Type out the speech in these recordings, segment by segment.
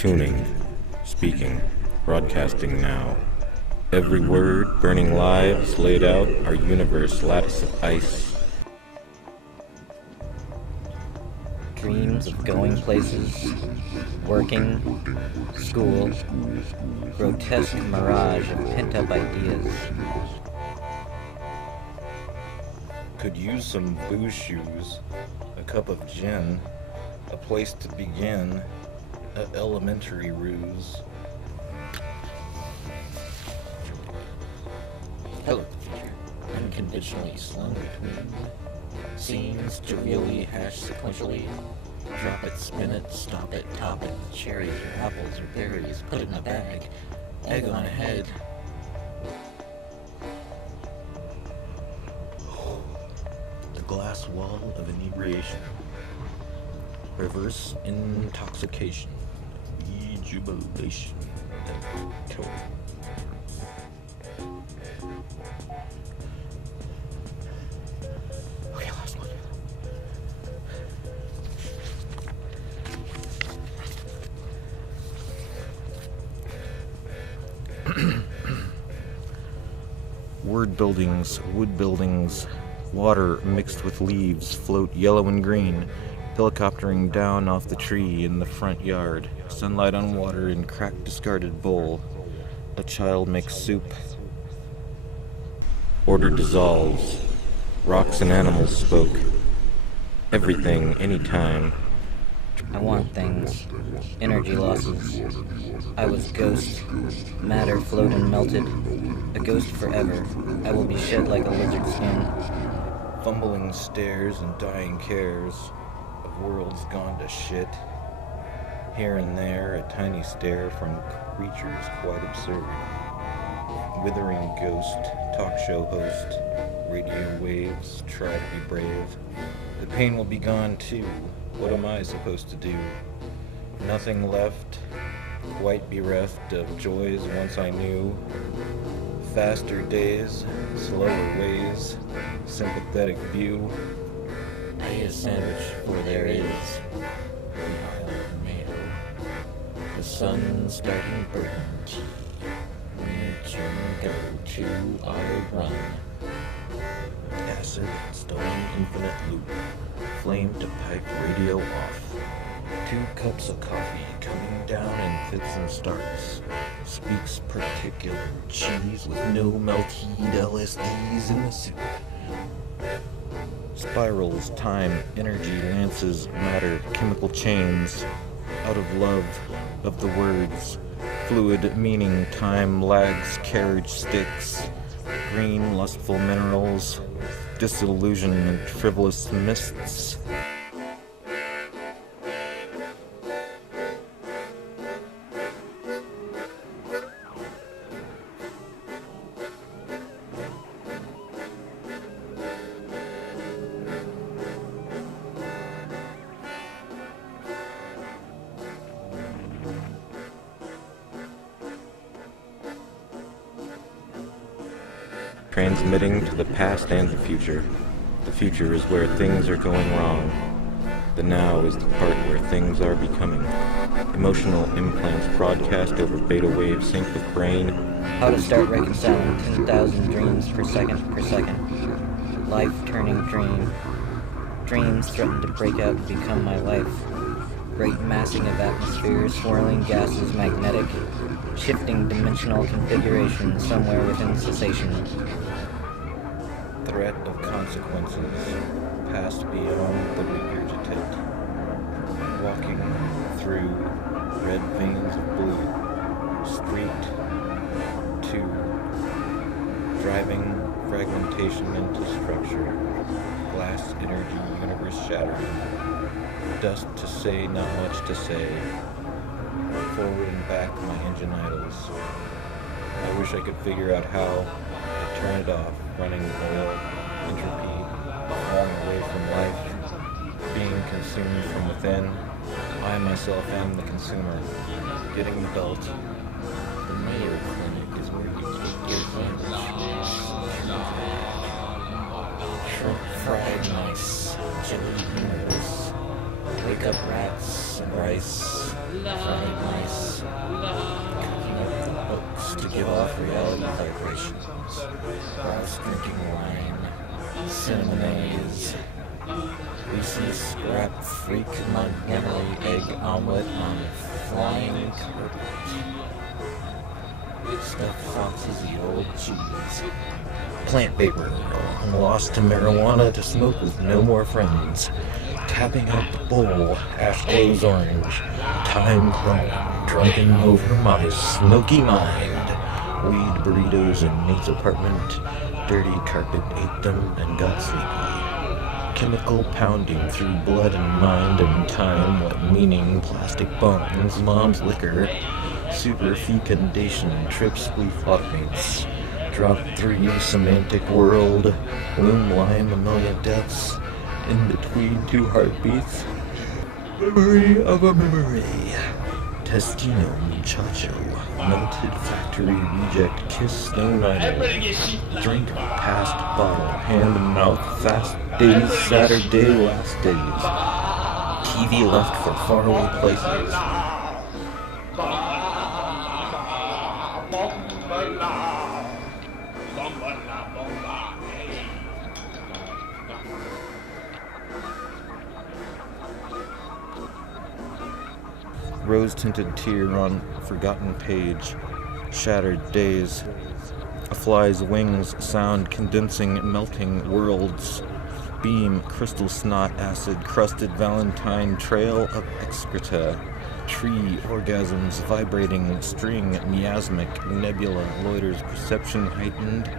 Tuning, speaking, broadcasting now. Every word, burning lives laid out, our universe lattice of ice. Dreams of going places, working, school, grotesque mirage of pent-up ideas. Could use some booze shoes, a cup of gin, a place to begin, a elementary ruse. Hello, teacher. Unconditionally slung between scenes, jovially hashed sequentially. Drop it, spin it, stop it, top it. Cherries or apples or berries, put it in a bag. Egg on a head. The glass wall of inebriation. Reverse intoxication. Rejubilation. Okay, last one. Word buildings, wood buildings, water mixed with leaves float yellow and green, helicoptering down off the tree in the front yard. Sunlight on water in cracked discarded bowl. A child makes soup. Order dissolves. Rocks and animals spoke. Everything, anytime. I want things, energy losses. I was ghost, matter flowed and melted, a ghost forever. I will be shed like a lizard skin. Fumbling stares and dying cares of worlds gone to shit. Here and there, a tiny stare from creatures quite absurd. Withering ghost, talk show host, radio waves, try to be brave. The pain will be gone too. What am I supposed to do? Nothing left, quite bereft of joys once I knew. Faster days, slower ways, sympathetic view. I eat a sandwich, for there is the Isle of Mayo. The sun starting burning tea. We turn go to I run. Acid, stone, infinite loop. Flame to pipe radio off. 2 cups of coffee coming down in fits and starts. Speaks particular cheese with no melted LSDs in the soup. Spirals, time, energy, lances, matter, chemical chains. Out of love, of the words. Fluid, meaning, time, lags, carriage sticks. Green, lustful minerals. Disillusionment, frivolous mists. Transmitting to the past and the future. The future is where things are going wrong. The now is the part where things are becoming. Emotional implants broadcast over beta waves sync with brain. How to start reconciling 10,000 dreams per second. Life-turning dream. Dreams threaten to break out and become my life. Great massing of atmospheres, swirling gases, magnetic, shifting dimensional configuration somewhere within cessation. Threat of consequences, past beyond the regurgitate. Walking through red veins of blue, street to driving fragmentation into structure, glass energy universe shattering, dust to say, not much to say, forward and back my engine idles. I wish I could figure out how to turn it off, running oil, entropy, falling away from life, being consumed from within. I myself am the consumer, getting the belt. The Mayo Clinic is where you take your sandwich. Shrimp fried nice, chili noodles. Wake up rats and rice. fried mice, cooking up the books to give off reality vibrations, grouse drinking wine, cinnamon-a's, Lucy Scrap Freak Montgomery egg omelet on flying carpet, stuffed foxes the old cheese, plant vapor, lost to marijuana to smoke with no more friends, tapping out the bowl, ash glows orange, time crawling, drunken over my smoky mind, weed burritos in Nate's apartment, dirty carpet ate them and got sleepy, chemical pounding through blood and mind and time, what meaning, plastic bombs, mom's liquor, super fecundation, trips we automates, drop 3 semantic world, womb lime, a million deaths, in between 2 heartbeats, memory of a memory, Testino muchacho, melted factory reject, kiss stone idol, drink past bottle, hand mouth, fast days, Saturday, last days, TV left for faraway places. Rose-tinted tear on forgotten page, shattered days, a fly's wings, sound condensing, melting worlds, beam, crystal snot, acid, crusted valentine, trail of excreta, tree, orgasms, vibrating, string, miasmic, nebula, loiters, perception heightened,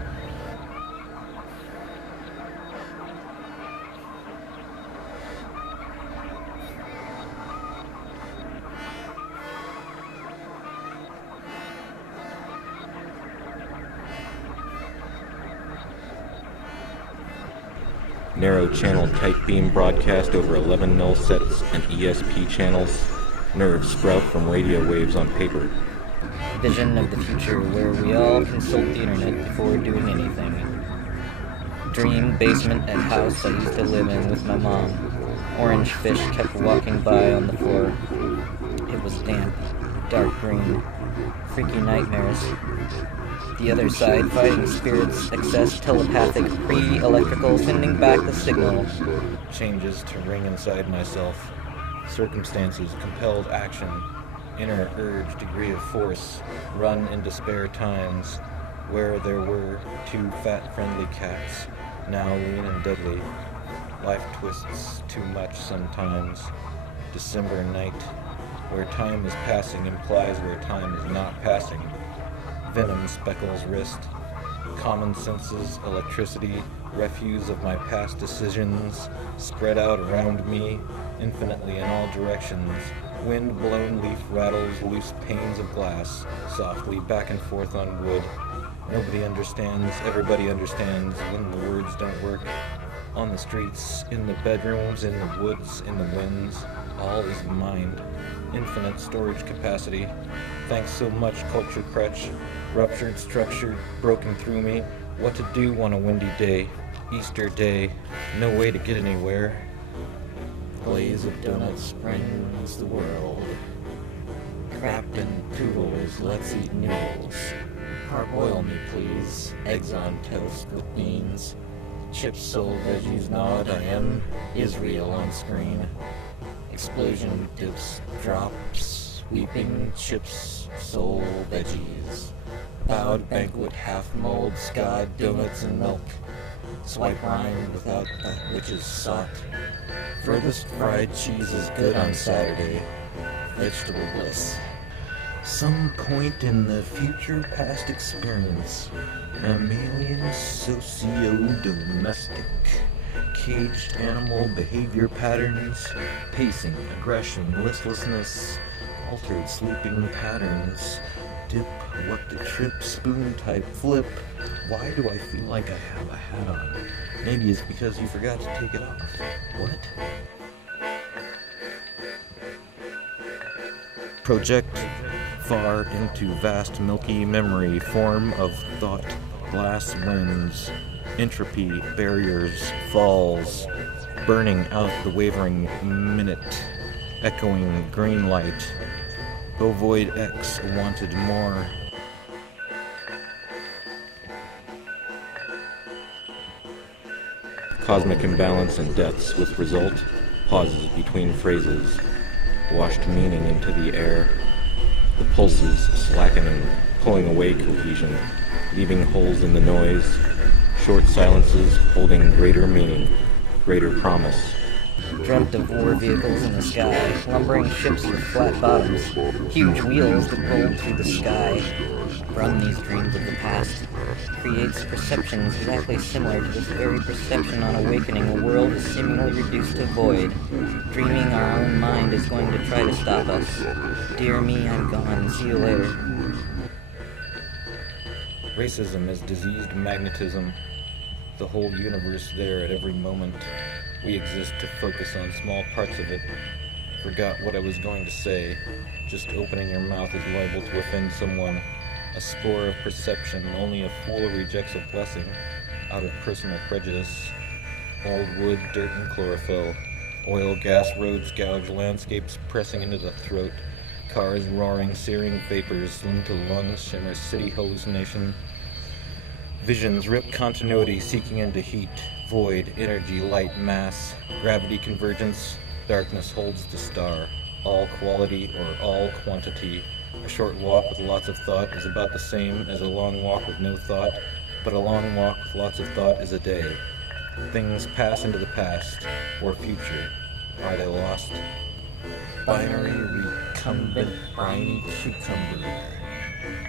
narrow channel tight beam broadcast over 11 null sets and ESP channels, nerves sprout from radio waves on paper. Vision of the future where we all consult the internet before doing anything. Dream basement at house I used to live in with my mom. Orange fish kept walking by on the floor. It was damp, dark green, freaky nightmares. The other side, fighting spirits, excess telepathic, pre-electrical, sending back the signal. Changes to ring inside myself. Circumstances, compelled action, inner urge, degree of force, run into spare times, where there were 2 fat friendly cats, now lean and deadly. Life twists too much sometimes. December night, where time is passing implies where time is not passing. Venom speckles wrist, common senses, electricity, refuse of my past decisions, spread out around me, infinitely in all directions. Wind-blown leaf rattles loose panes of glass, softly back and forth on wood. Nobody understands, everybody understands when the words don't work. On the streets, in the bedrooms, in the woods, in the winds, all is mind. Infinite storage capacity. Thanks so much, culture crutch. Ruptured, structured, broken through me. What to do on a windy day. Easter day. No way to get anywhere. Glaze of donuts springs the world. Crapped in poodles, let's eat noodles. Parboil me, please. Eggs on toast with beans. Chips, soul, veggies, nod. I am Israel on screen. Explosion, dips, drops. Weeping, chips, soul, veggies. Bowed banquet, half mold, scod, donuts, and milk. Swipe rhyme without that which is sought. Furthest fried cheese is good on Saturday. Vegetable bliss. Some point in the future past experience. Mammalian socio-domestic. Caged animal behavior patterns. Pacing, aggression, listlessness. Altered sleeping patterns. Dip, what the trip, spoon type flip. Why do I feel like I have a hat on? Maybe it's because you forgot to take it off. What? Project far into vast milky memory, form of thought, glass lens, entropy, barriers, falls, burning out the wavering minute, echoing green light, Ovoid X wanted more. Cosmic imbalance and deaths with result, pauses between phrases, washed meaning into the air, the pulses slackening, pulling away cohesion, leaving holes in the noise, short silences holding greater meaning, greater promise. Dreamt of war vehicles in the sky, lumbering ships with flat bottoms, huge wheels that rolled through the sky. From these dreams of the past, creates perceptions exactly similar to this very perception on awakening. A world is seemingly reduced to void. Dreaming our own mind is going to try to stop us. Dear me, I'm gone. See you later. Racism is diseased magnetism. The whole universe there at every moment. We exist to focus on small parts of it. Forgot what I was going to say. Just opening your mouth is liable to offend someone. A spore of perception, only a fool rejects a blessing out of personal prejudice. Old wood, dirt, and chlorophyll. Oil, gas, roads, gouge, landscapes pressing into the throat. Cars roaring, searing vapors into lungs, shimmer city hallucination. Visions rip continuity, seeking into heat. Void, energy, light, mass. Gravity convergence. Darkness holds the star. All quality or all quantity. A short walk with lots of thought is about the same as a long walk with no thought, but a long walk with lots of thought is a day. Things pass into the past, or future. Are they lost? Binary recumbent briny cucumber,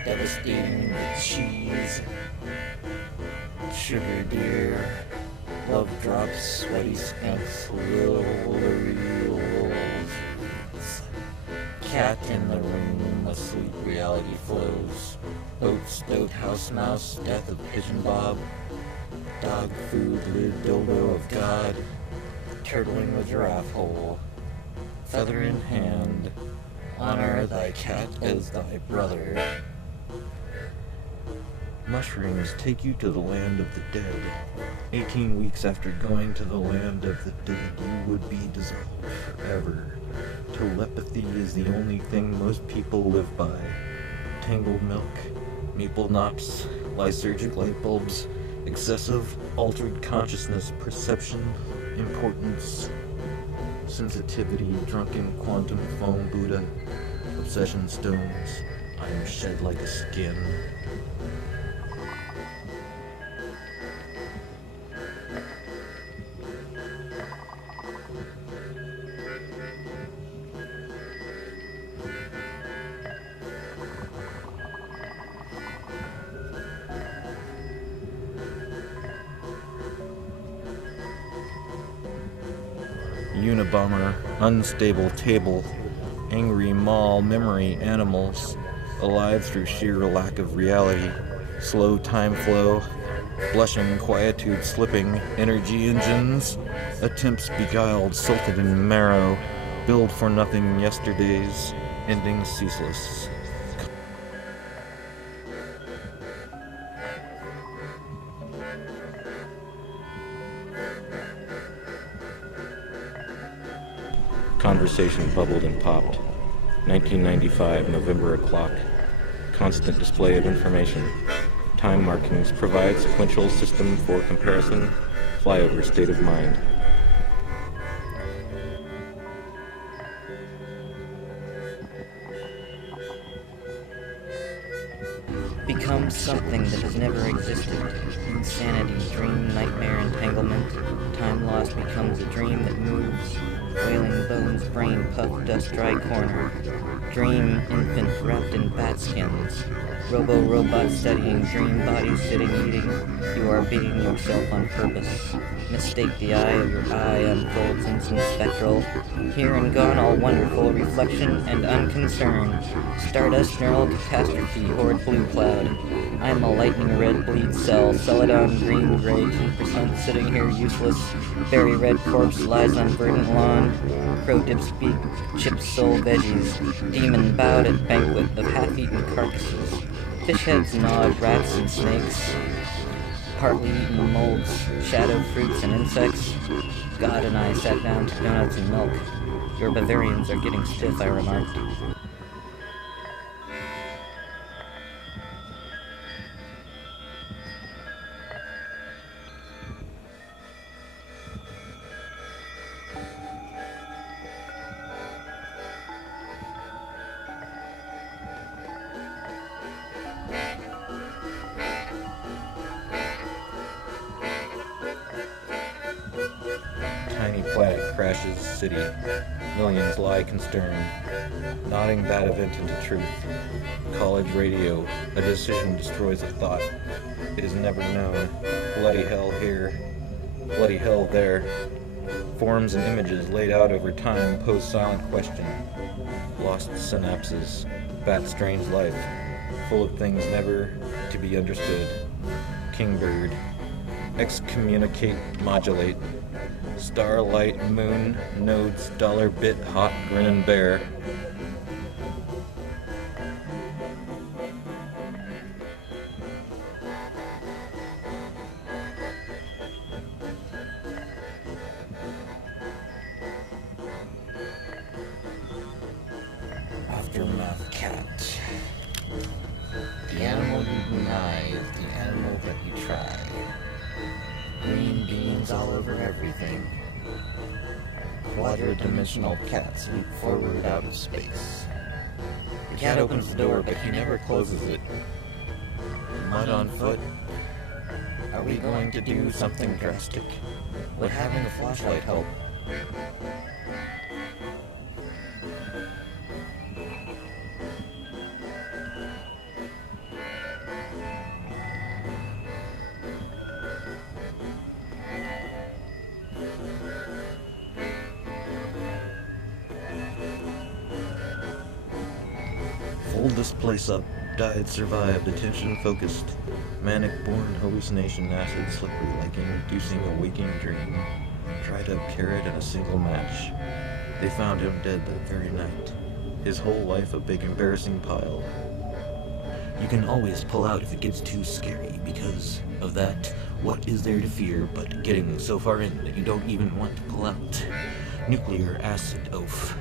devastating the cheese. Sugar deer, love drops, sweaty skunks, little reels. Cat in the room, asleep reality flows. Oats, dote, house mouse, death of pigeon bob. Dog food, lid dildo of God. Turtling the giraffe hole. Feather in hand, honor thy cat as thy brother. Mushrooms take you to the land of the dead. 18 weeks after going to the land of the dead, you would be dissolved forever. Telepathy is the only thing most people live by. Tangled milk, maple knops, lysergic light bulbs, excessive, altered consciousness, perception, importance, sensitivity, drunken quantum foam Buddha, obsession stones, I am shed like a skin. Unabomber, unstable table, angry mall, memory animals, alive through sheer lack of reality, slow time flow, blushing quietude slipping, energy engines, attempts beguiled, salted in marrow, build for nothing yesterdays, ending ceaseless. Conversation bubbled and popped. 1995, November o'clock. Constant display of information. Time markings provide sequential system for comparison. Flyover state of mind. Become something that has never existed. Insanity, dream, nightmare, entanglement. Time lost becomes a dream that moves. Wailing bones, brain, puff, dust, dry corner. Dream, infant wrapped in bat skins. Robo-robot studying, dream body sitting eating. You are beating yourself on purpose. Mistake the eye of your eye unfolds instant spectral. Here and gone, all wonderful reflection and unconcern. Stardust, neural catastrophe, horde blue cloud. I'm a lightning red bleed cell, celadon green gray, 2% sitting here useless. Berry red corpse lies on verdant lawn. Crow dips beak, chips soul veggies. Demon bowed at banquet of half-eaten carcasses. Fish heads gnawed rats and snakes. Partly eaten molds, shadow fruits and insects. God and I sat down to donuts and milk. Your Bavarians are getting stiff, I remarked. city. Millions lie consterned, nodding that event into truth. College radio, a decision destroys a thought. It is never known. Bloody hell here, bloody hell there. Forms and images laid out over time pose silent question. Lost synapses, that strange life, full of things never to be understood. Kingbird, excommunicate, modulate. Starlight, moon, nodes, dollar bit, hot, grin and bear. Aftermath cat. The animal you deny is the animal that you try. Green beans all over everything. Quadridimensional cats leap forward out of space. The cat opens the door, but he never closes it. Mud on foot. Are we going to do something drastic? Would having a flashlight help? Hold this place up. Died, survived, attention focused. Manic born hallucination, acid, slippery liking, inducing a waking dream. Tried up carrot in a single match. They found him dead that very night. His whole life a big embarrassing pile. You can always pull out if it gets too scary. Because of that, what is there to fear but getting so far in that you don't even want to pull out? Nuclear acid oaf.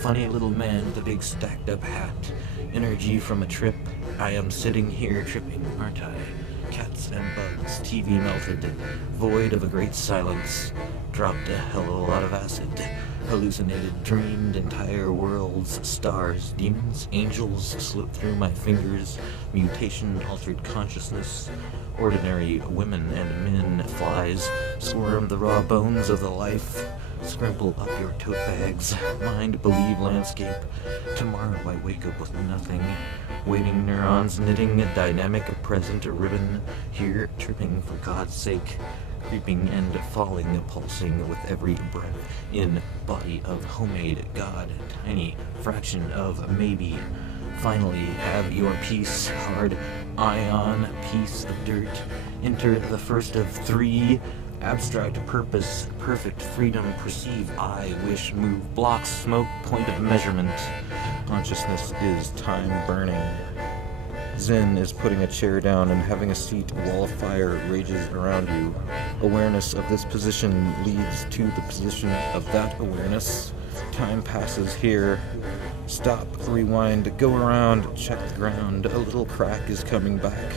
Funny little man with a big stacked up hat. Energy from a trip. I am sitting here tripping, aren't I? Cats and bugs, TV melted. Void of a great silence. Dropped a hell of a lot of acid. Hallucinated, dreamed entire worlds, stars, demons, angels slipped through my fingers. Mutation, altered consciousness. Ordinary women and men, flies, squirm the raw bones of the life. Scrimple up your tote bags. Mind, believe, landscape. Tomorrow I wake up with nothing. Waiting neurons knitting a dynamic present ribbon. Here, tripping for God's sake. Creeping and falling, pulsing with every breath. In body of homemade God. Tiny fraction of maybe. Finally, have your peace. Hard ion, piece of dirt. Enter the first of three. Abstract purpose, perfect freedom, perceive, I wish, move, blocks, smoke, point of measurement. Consciousness is time burning. Zen is putting a chair down and having a seat. A wall of fire rages around you. Awareness of this position leads to the position of that awareness. Time passes here. Stop, rewind, go around, check the ground. A little crack is coming back.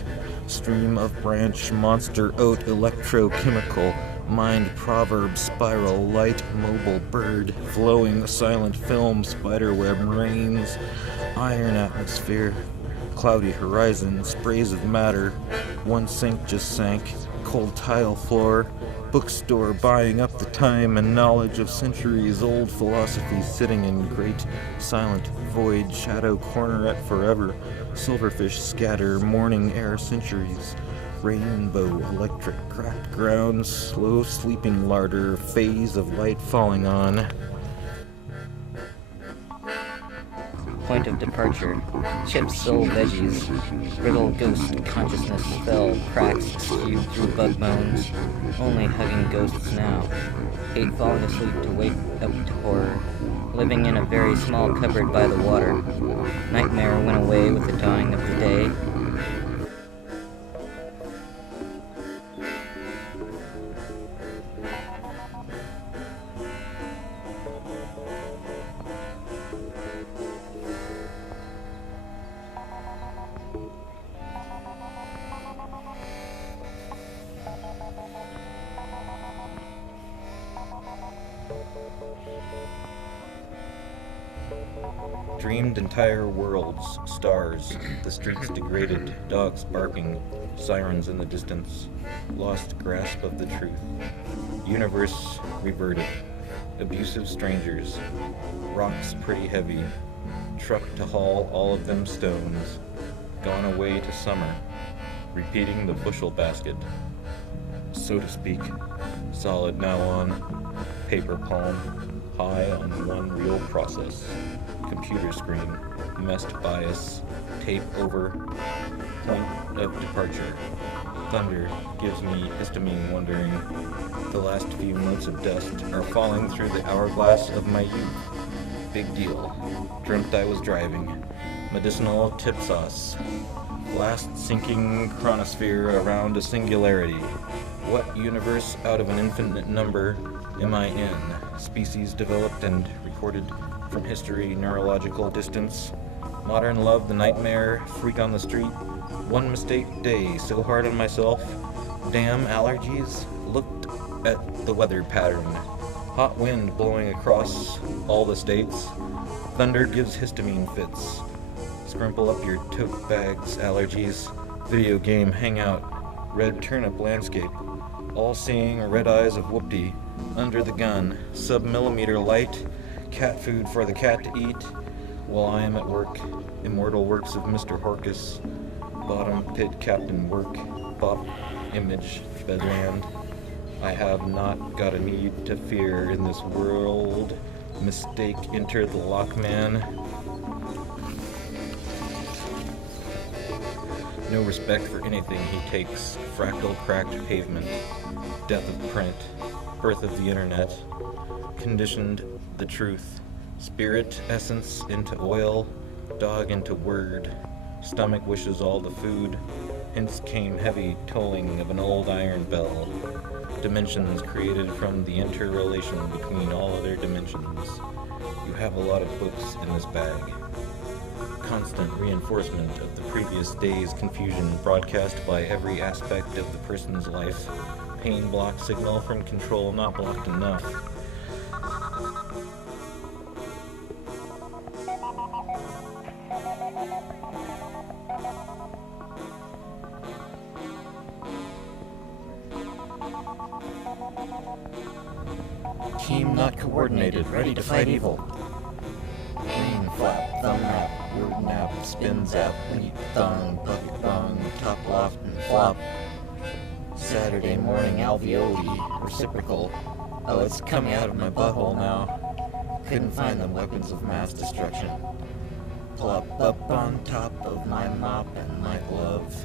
Stream of branch, monster, oat, electrochemical, mind, proverb, spiral, light, mobile, bird, flowing, silent film, spiderweb, rains, iron atmosphere, cloudy horizon, sprays of matter, one sink just sank, cold tile floor, bookstore buying up the time and knowledge of centuries old philosophy sitting in great silent void, shadow corner at forever, silverfish scatter, morning air centuries, rainbow electric cracked ground, slow sleeping larder, phase of light falling on. Point of departure. Chips, soul, veggies. Brittle ghost consciousness fell, cracks skewed through bug bones. Only hugging ghosts now. Hate falling asleep to wake up to horror. Living in a very small cupboard by the water. Nightmare went away with the dawning of the day. Dreamed entire worlds, stars, the streets degraded, dogs barking, sirens in the distance, lost grasp of the truth. Universe reverted. abusive strangers, rocks pretty heavy, truck to haul all of them stones, gone away to summer, repeating the bushel basket, so to speak, solid now on paper palm, high on one real process, computer screen, messed bias, tape over, point of departure. Thunder gives me histamine wondering. The last few motes of dust are falling through the hourglass of my youth. Big deal. Dreamt I was driving. Medicinal tip sauce. Last sinking chronosphere around a singularity. What universe out of an infinite number am I in? Species developed and recorded from history, neurological distance. Modern love, the nightmare, freak on the street. One mistake day, so hard on myself. Damn allergies. Looked at the weather pattern. Hot wind blowing across all the states. Thunder gives histamine fits. Scrimple up your tote bags, allergies. Video game hangout. Red turnip landscape. All seeing red eyes of whoopty. Under the gun. Sub-millimeter light. Cat food for the cat to eat. While I am at work. Immortal works of Mr. Horcus. Bottom pit captain work. Bop image bedland. I have not got a need to fear in this world. Mistake enter the lockman. No respect for anything he takes. Fractal cracked pavement. Death of print. Birth of the internet. Conditioned the truth. Spirit essence into oil. Dog into word. Stomach wishes all the food. Hence came heavy tolling of an old iron bell. Dimensions created from the interrelation between all other dimensions. You have a lot of books in this bag. Constant reinforcement of the previous day's confusion broadcast by every aspect of the person's life. Pain block signal from control not blocked enough. Team not coordinated, ready to fight evil. Rain flap, thumb nap, word nap, spin zap, wheat thong, bucket bong, top loft and flop. Saturday morning alveoli, reciprocal. Oh, it's coming out of my butthole now. Couldn't find them weapons of mass destruction. Plop up on top of my mop and my glove.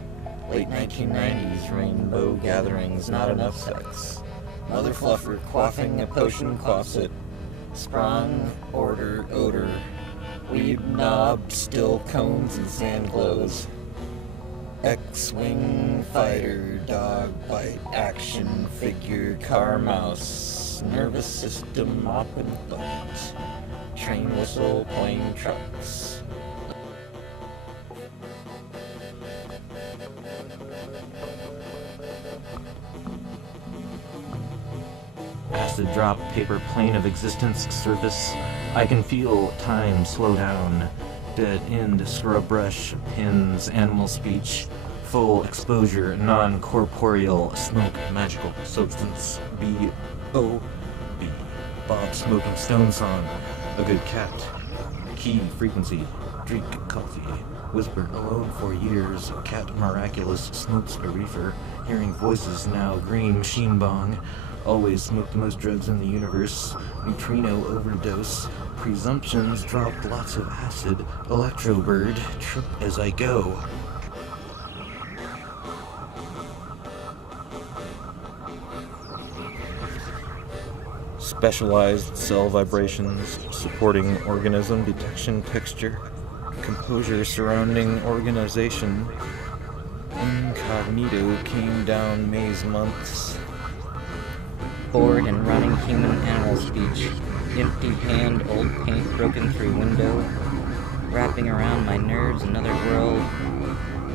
Late 1990s rainbow gatherings, not enough sex. Mother fluffer quaffing a potion quaffs it. Sprung, order, odor. Weed knob, still cones and sand glows. X-wing fighter, dog bite, action figure, car mouse. Nervous system mopping thumbs. Train whistle playing trucks. Acid drop, paper plane of existence, surface. I can feel time slow down. Dead end, scrub brush, pins, animal speech. Full exposure, non-corporeal, smoke, magical substance. B-O-B. Bob smoking stone song. A good cat. Key frequency. Drink coffee. Whisper alone for years. Cat miraculous smokes a reefer. Hearing voices now. Green machine bong. Always smoke the most drugs in the universe. Neutrino overdose. Presumptions dropped lots of acid. Electrobird. Trip as I go. Specialized cell vibrations. Supporting organism detection texture. Composure surrounding organization. Incognito came down maze months. Bored and running human-animal speech. Empty hand, old paint broken through window. Wrapping around my nerves another world.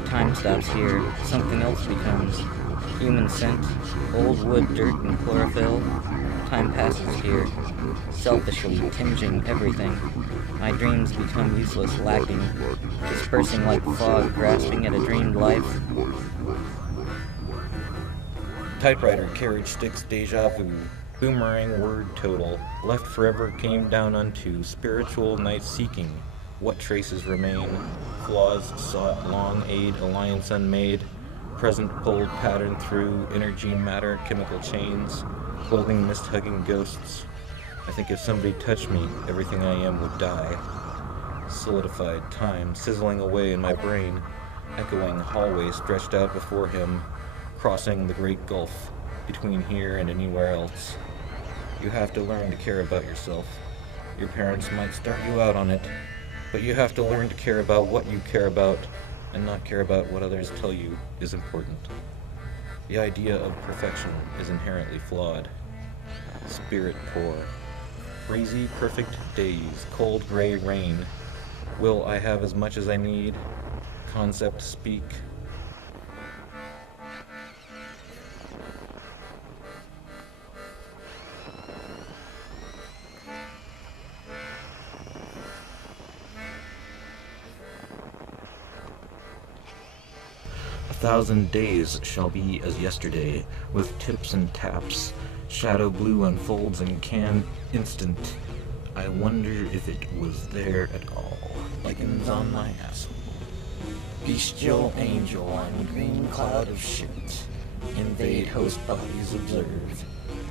Time stops here. Something else becomes. Human scent. Old wood, dirt, and chlorophyll. Time passes here. Selfishly tinging everything. My dreams become useless, lacking. Dispersing like fog, grasping at a dreamed life. Typewriter, carriage sticks, deja vu. Boomerang word total. Left forever came down unto spiritual night seeking. What traces remain? Flaws sought, long aid, alliance unmade. Present pulled pattern through energy, matter, chemical chains. Clothing mist hugging ghosts. I think if somebody touched me, everything I am would die. Solidified time sizzling away in my brain. Echoing hallway stretched out before him. Crossing the great gulf between here and anywhere else. You have to learn to care about yourself. Your parents might start you out on it, but you have to learn to care about what you care about and not care about what others tell you is important. The idea of perfection is inherently flawed. Spirit poor. Breezy, perfect days, cold gray rain. Will I have as much as I need? Concept speak. Thousand days shall be as yesterday, with tips and taps. Shadow blue unfolds in can instant. I wonder if it was there at all. Lichens on my asshole. Bestial angel on green cloud of shit. Invade host bodies observe.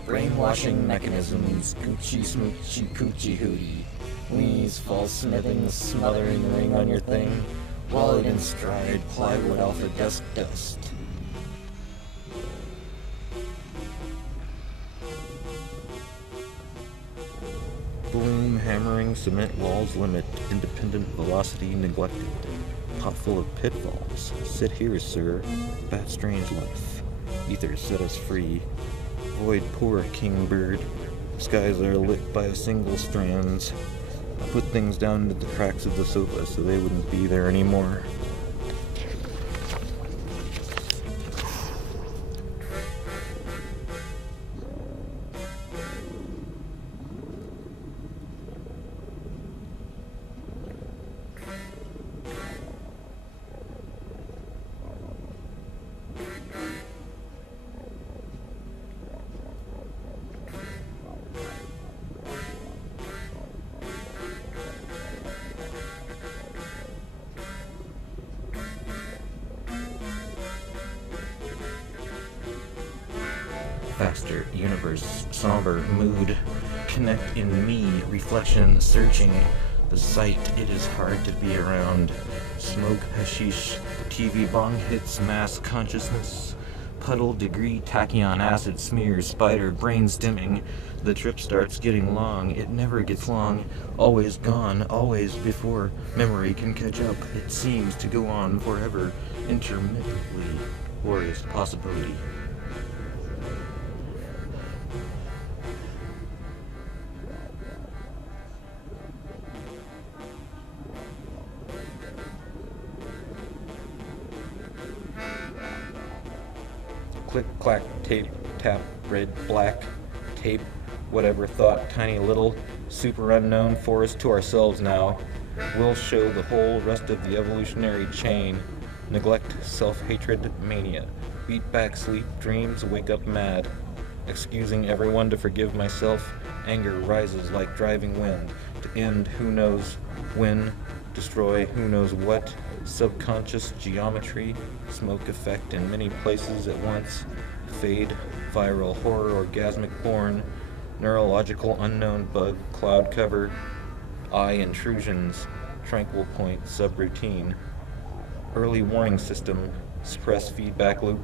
Brainwashing mechanisms, coochie smoochy coochie hootie. Wheeze, false smithing, smothering ring on your thing. Wallet in stride, plywood off her desk dust. Boom, hammering, cement walls limit, independent velocity neglected. Pot full of pitfalls. Sit here, sir. Bat strange life. Ether set us free. Void poor kingbird. Skies are lit by a single strands. I put things down into the cracks of the sofa so they wouldn't be there anymore. Faster, universe, somber mood. Connect in me, reflection, searching. The sight, it is hard to be around. Smoke, hashish, TV bong hits, mass consciousness. Puddle, degree, tachyon, acid, smear, spider, brain stimming. The trip starts getting long, it never gets long. Always gone, always before memory can catch up. It seems to go on forever, intermittently. Glorious possibility. Click, clack, tape, tap, red, black, tape, whatever thought, tiny little, super unknown forest to ourselves now. We'll show the whole rest of the evolutionary chain. Neglect, self-hatred, mania. Beat back sleep, dreams, wake up mad. Excusing everyone to forgive myself, anger rises like driving wind. To end who knows when, destroy who knows what. Subconscious geometry, smoke effect in many places at once, fade, viral horror orgasmic porn, neurological unknown bug, cloud cover, eye intrusions, tranquil point, subroutine, early warning system, suppress feedback loop,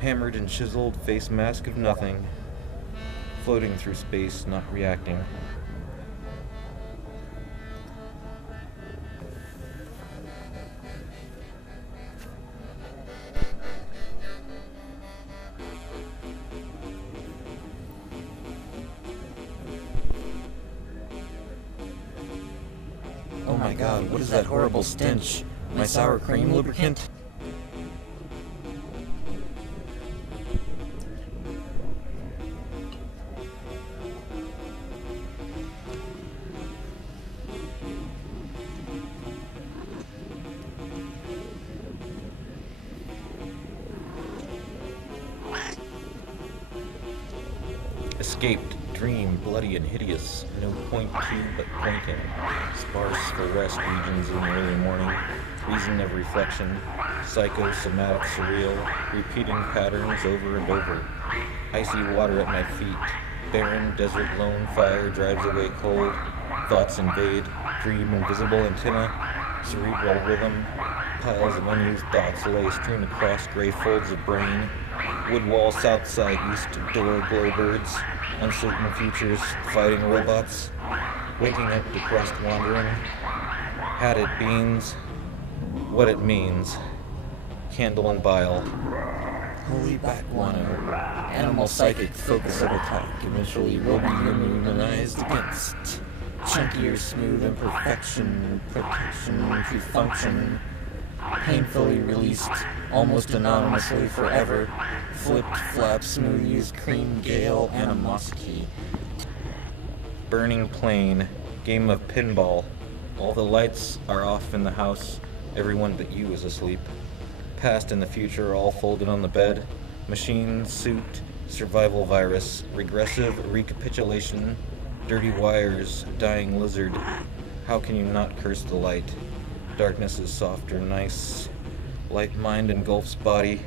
hammered and chiseled face mask of nothing, floating through space, not reacting. Oh my god, what is that horrible stench? My sour cream lubricant? Escaped, dream, bloody and hideous, no point to but pointing. Sparse for rest regions in the early morning, reason of reflection, psychosomatic surreal, repeating patterns over and over. Icy water at my feet, barren desert lone fire drives away cold, thoughts invade, dream invisible antenna, cerebral rhythm, piles of unused thoughts lay strewn across gray folds of brain, wood wall south side east door glowbirds, uncertain futures, fighting robots, waking up to crust wandering, had it beans, what it means, candle and bile. Holy backguano, animal psychic focus of attack, eventually will be immunized against chunkier smooth imperfection, protection to function, painfully released, almost anonymously forever, flipped flap smoothies, cream gale animosity. Burning plane, game of pinball, all the lights are off in the house, everyone but you is asleep. Past and the future all folded on the bed, machine, suit, survival virus, regressive recapitulation, dirty wires, dying lizard. How can you not curse the light? Darkness is soft or nice. Light mind engulfs body,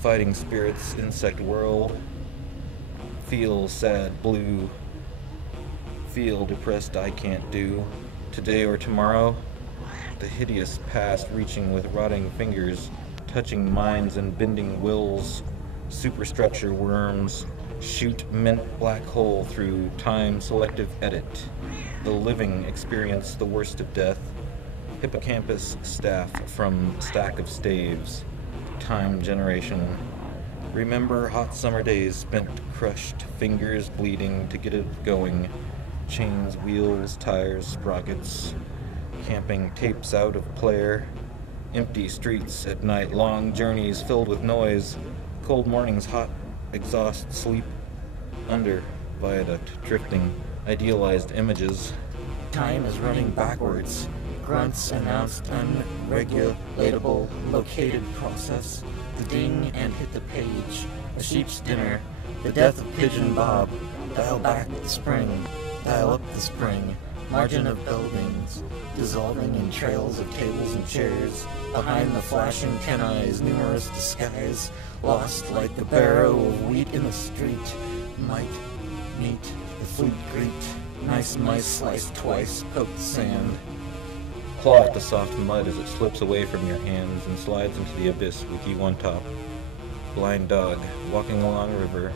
fighting spirits, insect world. Feel sad, blue. Feel depressed, I can't do. Today or tomorrow, the hideous past reaching with rotting fingers, touching minds and bending wills, superstructure worms, shoot mint black hole through time selective edit. The living experience the worst of death. Hippocampus staff from stack of staves. Time generation. Remember hot summer days spent crushed, fingers bleeding to get it going. Chains, wheels, tires, sprockets. Camping tapes out of player. Empty streets at night, long journeys filled with noise, cold mornings, hot exhaust, sleep under viaduct, drifting, idealized images. Time is running backwards. Grunts announced unregulatable located process. The ding and hit the page. A sheep's dinner. The death of Pigeon Bob. Dial back the spring. Dial up the spring. Margin of buildings, dissolving in trails of tables and chairs. Behind the flashing ten eyes, numerous disguise, lost like the barrow of wheat in the street. Might meet the fleet greet. Nice mice sliced twice, poked sand. Claw at the soft mud as it slips away from your hands and slides into the abyss with you on top. Blind dog, walking along river.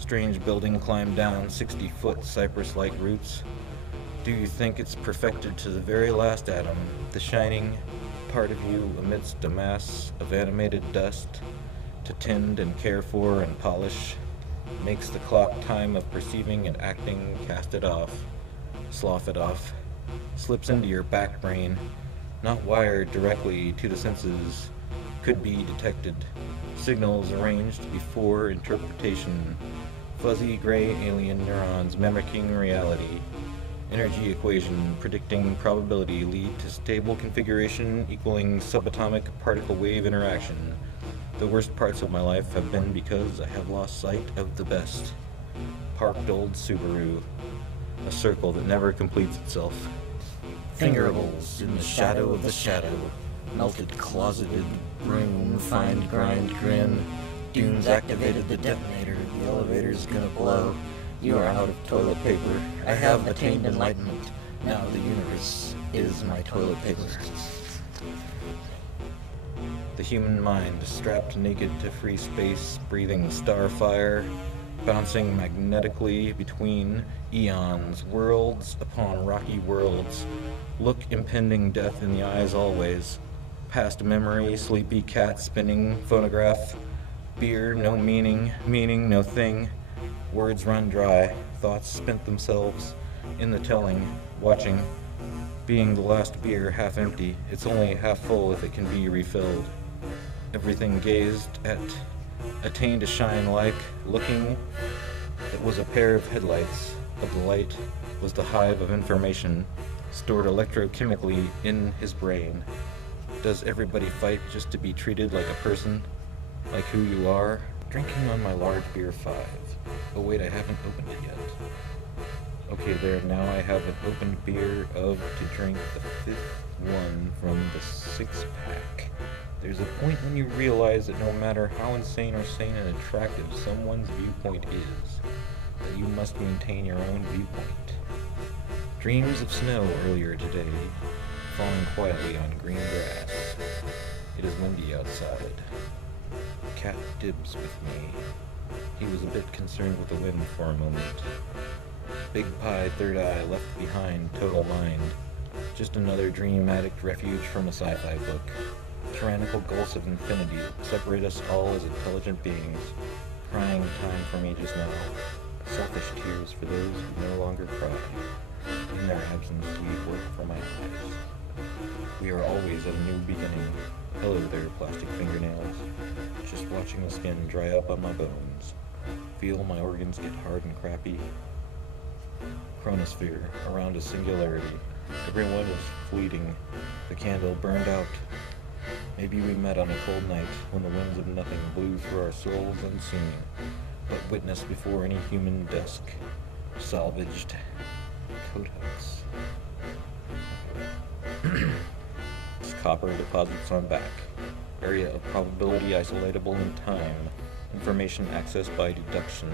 Strange building climbed down 60-foot cypress-like roots. Do you think it's perfected to the very last atom, the shining part of you amidst a mass of animated dust, to tend and care for and polish, makes the clock time of perceiving and acting cast it off, slough it off, slips into your back brain, not wired directly to the senses, could be detected, signals arranged before interpretation, fuzzy gray alien neurons mimicking reality. Energy equation predicting probability lead to stable configuration equaling subatomic particle wave interaction. The worst parts of my life have been because I have lost sight of the best. Parked old Subaru. A circle that never completes itself. Fingerables in the shadow of the shadow. Melted closeted room, find grind grin. Dunes activated the detonator. The elevator's gonna blow. You are out of toilet paper. I have attained enlightenment. Now the universe is my toilet paper. The human mind, strapped naked to free space, breathing star fire, bouncing magnetically between eons, worlds upon rocky worlds. Look impending death in the eyes always. Past memory, sleepy cat spinning phonograph. Beer, no meaning, meaning, no thing. Words run dry, thoughts spent themselves in the telling, watching, being the last beer half empty. It's only half full if it can be refilled. Everything gazed at, attained a shine like, looking, it was a pair of headlights. Of the light was the hive of information, stored electrochemically in his brain. Does everybody fight just to be treated like a person? Like who you are? Drinking on my large beer 5. Oh wait, I haven't opened it yet. Okay, there, now I have an open beer of to drink the fifth one from the six-pack. There's a point when you realize that no matter how insane or sane and attractive someone's viewpoint is, that you must maintain your own viewpoint. Dreams of snow earlier today, falling quietly on green grass. It is windy outside. Cat dibs with me. He was a bit concerned with the wind for a moment. Big Pie, Third Eye, left behind, total mind. Just another dream addict refuge from a sci-fi book. Tyrannical gulfs of infinity separate us all as intelligent beings. Crying time for me just now. Selfish tears for those who no longer cry. In their absence, we work for my eyes. We are always at a new beginning. Hello there, plastic fingernails. Just watching the skin dry up on my bones. Feel my organs get hard and crappy. Chronosphere, around a singularity. Everyone is fleeting. The candle burned out. Maybe we met on a cold night when the winds of nothing blew through our souls unseen, but witnessed before any human dusk. Salvaged coathouse. Copper deposits on back. Area of probability isolatable in time. Information accessed by deduction.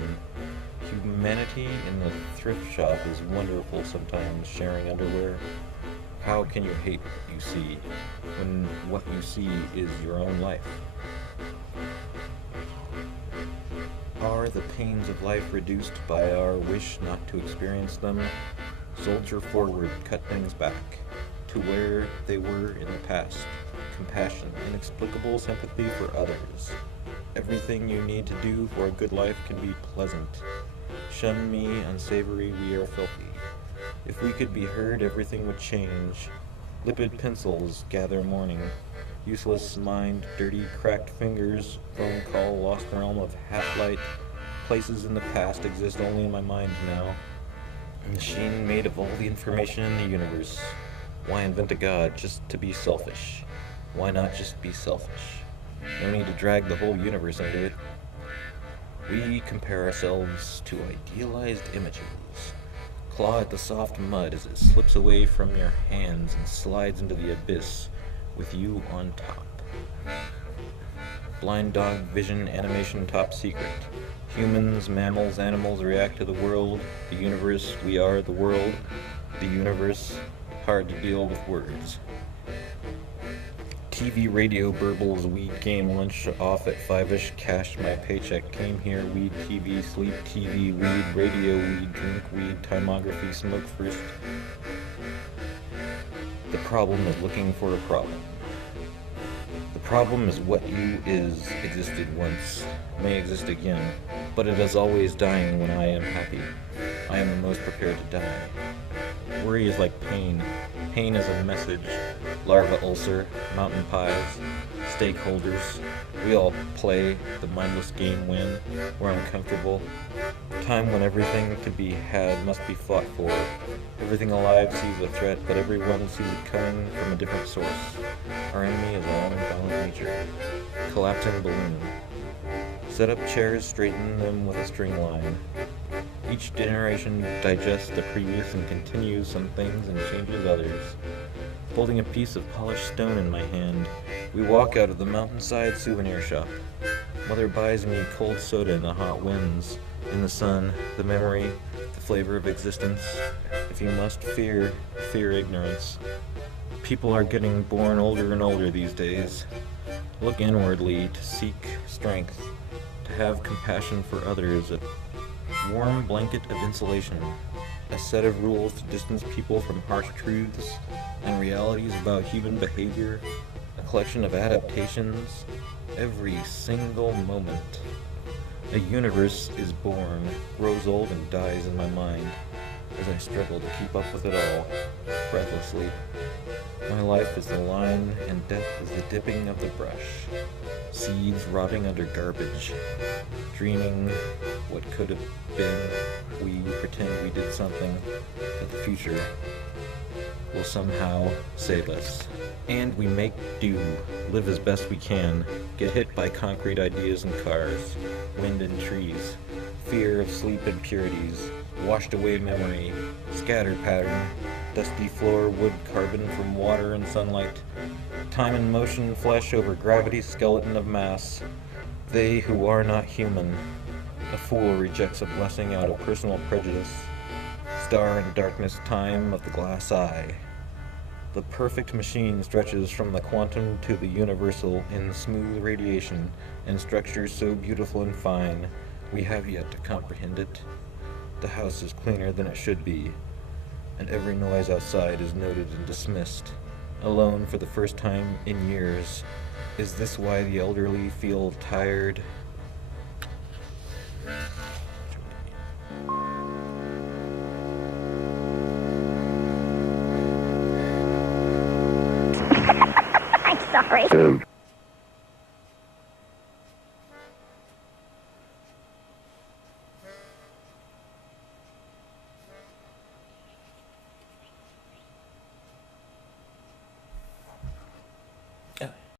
Humanity in the thrift shop is wonderful sometimes, sharing underwear. How can you hate what you see, when what you see is your own life? Are the pains of life reduced by our wish not to experience them? Soldier forward, cut things back to where they were in the past. Compassion, inexplicable sympathy for others. Everything you need to do for a good life can be pleasant. Shun me, unsavory, we are filthy. If we could be heard, everything would change. Lipid pencils gather mourning. Useless mind, dirty, cracked fingers, phone call, lost realm of half-light. Places in the past exist only in my mind now. A machine made of all the information in the universe. Why invent a god just to be selfish? Why not just be selfish? No need to drag the whole universe into it. We compare ourselves to idealized images. Claw at the soft mud as it slips away from your hands and slides into the abyss with you on top. Blind dog vision animation top secret. Humans, mammals, animals react to the world, the universe, we are the world, the universe, hard to deal with words. TV, radio, burbles, weed, game, lunch off at 5-ish, cashed my paycheck, came here, weed, TV, sleep, TV, weed, radio, weed, drink, weed, timography, smoke first. The problem is looking for a problem. The problem is what you is existed once, may exist again, but it is always dying when I am happy. I am the most prepared to die. Worry is like pain. Pain is a message. Larva ulcer, mountain pies, stakeholders. We all play the mindless game when we're uncomfortable. Time when everything to be had must be fought for. Everything alive sees a threat, but everyone sees it coming from a different source. Our enemy is our own violent nature. Collapsing balloon. Set up chairs, straighten them with a string line. Each generation digests the previous and continues some things and changes others. Holding a piece of polished stone in my hand, we walk out of the mountainside souvenir shop. Mother buys me cold soda in the hot winds, in the sun, the memory, the flavor of existence. If you must fear, fear ignorance. People are getting born older and older these days. Look inwardly to seek strength, to have compassion for others, a warm blanket of insulation, a set of rules to distance people from harsh truths and realities about human behavior, a collection of adaptations, every single moment. A universe is born, grows old, and dies in my mind as I struggle to keep up with it all, breathlessly. My life is the line, and death is the dipping of the brush. Seeds rotting under garbage. Dreaming what could have been. We pretend we did something, that the future will somehow save us. And we make do, live as best we can, get hit by concrete ideas and cars, wind and trees, fear of sleep and purities, washed away memory, scatter pattern, dusty floor, wood carbon from water and sunlight, time and motion, flesh over gravity's skeleton of mass. They who are not human. A fool rejects a blessing out of personal prejudice. Star and darkness, time of the glass eye. The perfect machine stretches from the quantum to the universal in smooth radiation and structures so beautiful and fine, we have yet to comprehend it. The house is cleaner than it should be, and every noise outside is noted and dismissed. Alone for the first time in years. Is this why the elderly feel tired? I'm sorry.